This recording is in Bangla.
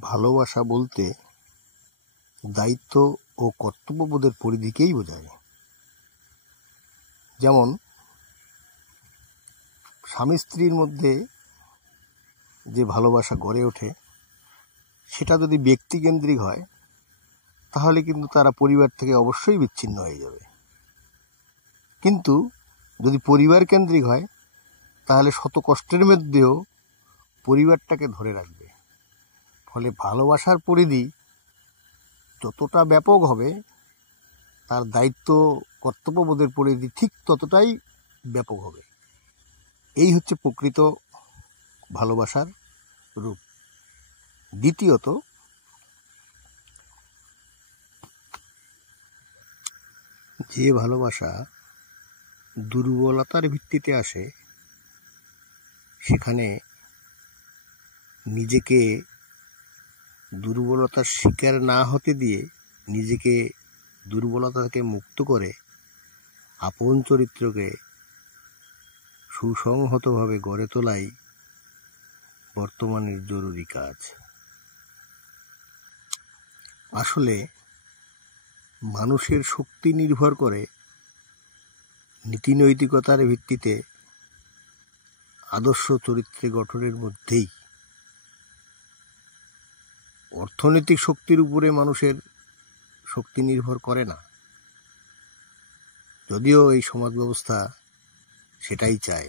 ভালোবাসা বলতে দায়িত্ব ও কর্তব্যবোধের পরিধিকেই বোঝায়। যেমন স্বামী স্ত্রীর মধ্যে যে ভালোবাসা গড়ে ওঠে সেটা যদি ব্যক্তিকেন্দ্রিক হয় তাহলে কিন্তু তারা পরিবার থেকে অবশ্যই বিচ্ছিন্ন হয়ে যাবে। কিন্তু যদি পরিবার কেন্দ্রিক হয় তাহলে শত কষ্টের মধ্যেও পরিবারটাকে ধরে রাখবে। ফলে ভালোবাসার পরিধি যতটা ব্যাপক হবে তার দায়িত্ব কর্তব্যবোধের পরিধি ঠিক ততটাই ব্যাপক হবে। এই হচ্ছে প্রকৃত ভালোবাসার রূপ। দ্বিতীয়ত, যে ভালোবাসা দুর্বলতার ভিত্তিতে আসে সেখানে নিজেকে দুর্বলতার শিকার না হতে দিয়ে নিজেকে দুর্বলতা থেকে মুক্ত করে আপন চরিত্রকে সুসংহতভাবে গড়ে তোলাই বর্তমানের জরুরি কাজ। আসলে মানুষের শক্তি নির্ভর করে নীতি নৈতিকতার ভিত্তিতে আদর্শ চরিত্রে গঠনের মধ্যেই। অর্থনৈতিক শক্তির উপরে মানুষের শক্তি নির্ভর করে না, যদিও এই সমাজ ব্যবস্থা সেটাই চায়।